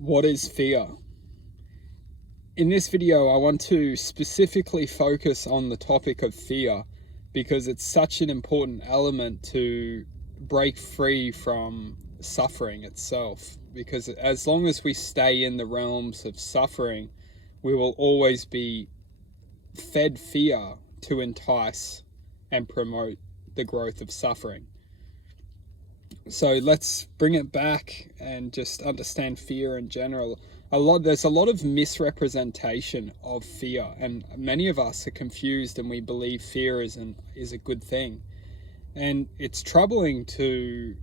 What is fear? In this video, I want to specifically focus on the topic of fear because it's such an important element to break free from suffering itself. Because as long as we stay in the realms of suffering, we will always be fed fear to entice and promote the growth of suffering. So let's bring it back and just understand fear in general. There's a lot of misrepresentation of fear, and many of us are confused and we believe fear is a good thing. And it's troubling to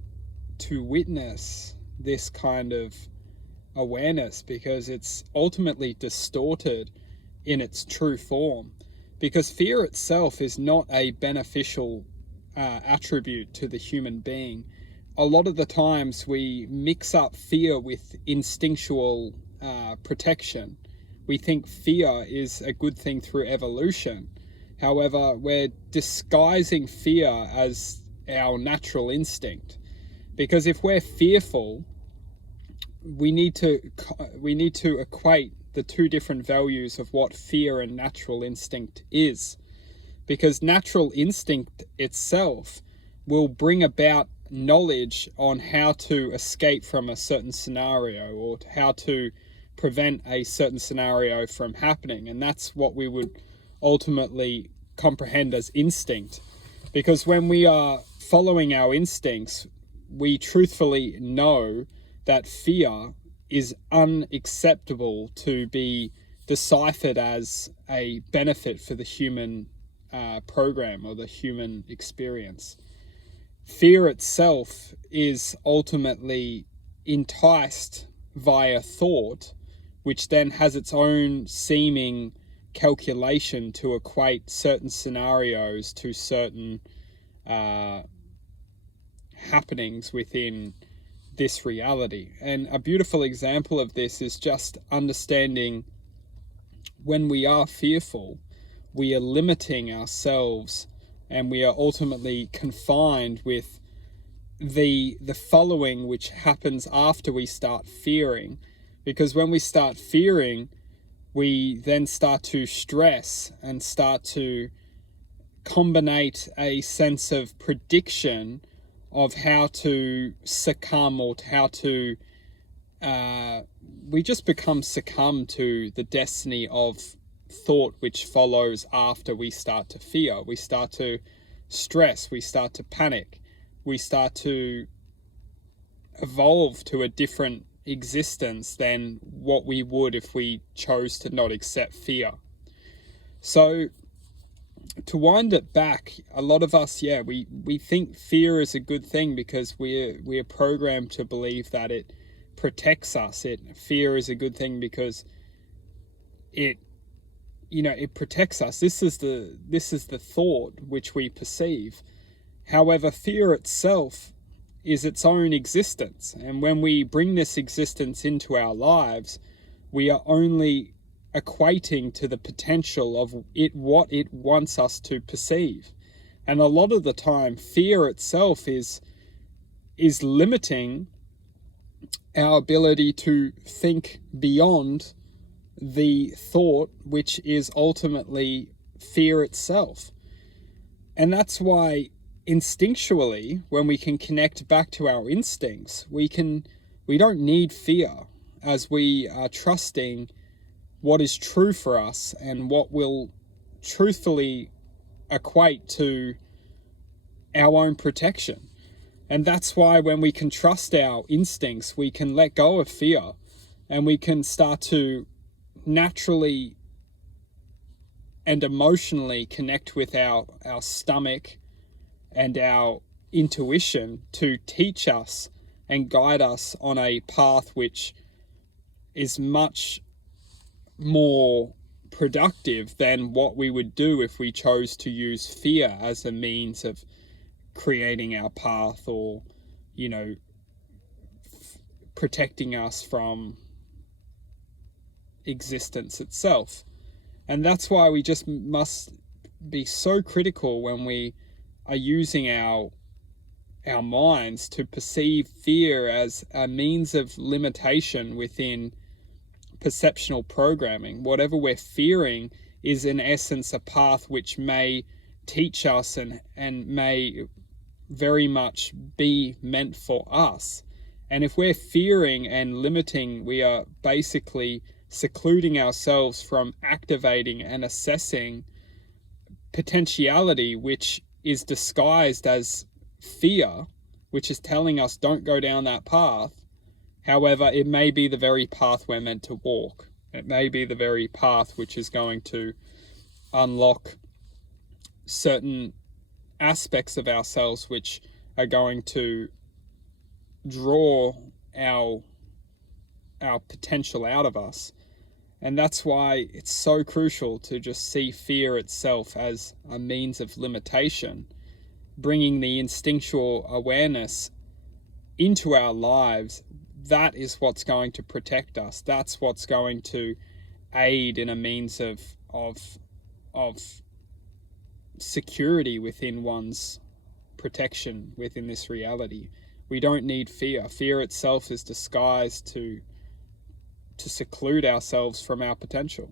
witness this kind of awareness because it's ultimately distorted in its true form. Because fear itself is not a beneficial attribute to the human being. A lot of the times we mix up fear with instinctual protection. We think fear is a good thing through evolution. However, we're disguising fear as our natural instinct. Because if we're fearful, we need to equate the two different values of what fear and natural instinct is. Because natural instinct itself will bring about knowledge on how to escape from a certain scenario or how to prevent a certain scenario from happening. And that's what we would ultimately comprehend as instinct. Because when we are following our instincts, we truthfully know that fear is unacceptable to be deciphered as a benefit for the human program or the human experience. Fear itself is ultimately enticed via thought, which then has its own seeming calculation to equate certain scenarios to certain happenings within this reality. And a beautiful example of this is just understanding when we are fearful, we are limiting ourselves and we are ultimately confined with the following which happens after we start fearing. Because when we start fearing, we then start to stress and start to combinate a sense of prediction of how to succumb or how to we just become succumb to the destiny of thought which follows after we start to fear. We start to stress, we start to panic, we start to evolve to a different existence than what we would if we chose to not accept fear. So to wind it back, a lot of us, we think fear is a good thing because we're programmed to believe that it protects us. Fear is a good thing because it protects us. This is the thought which we perceive. However, fear itself is its own existence. And when we bring this existence into our lives, we are only equating to the potential of it, what it wants us to perceive. And a lot of the time, fear itself is limiting our ability to think beyond the thought, which is ultimately fear itself. And that's why instinctually, when we can connect back to our instincts, we don't need fear, as we are trusting what is true for us and what will truthfully equate to our own protection. And that's why when we can trust our instincts, we can let go of fear and we can start to naturally and emotionally connect with our stomach and our intuition to teach us and guide us on a path which is much more productive than what we would do if we chose to use fear as a means of creating our path or, protecting us from existence itself. And that's why we just must be so critical when we are using our our minds to perceive fear as a means of limitation within perceptual programming. Whatever we're fearing is in essence a path which may teach us and may very much be meant for us. And if we're fearing and limiting, we are basically secluding ourselves from activating and assessing potentiality, which is disguised as fear, which is telling us don't go down that path. However, it may be the very path we're meant to walk. It may be the very path which is going to unlock certain aspects of ourselves which are going to draw our potential out of us. And that's why it's so crucial to just see fear itself as a means of limitation, bringing the instinctual awareness into our lives. That is what's going to protect us. That's what's going to aid in a means of security within one's protection within this reality. We don't need fear. Fear itself is disguised to seclude ourselves from our potential.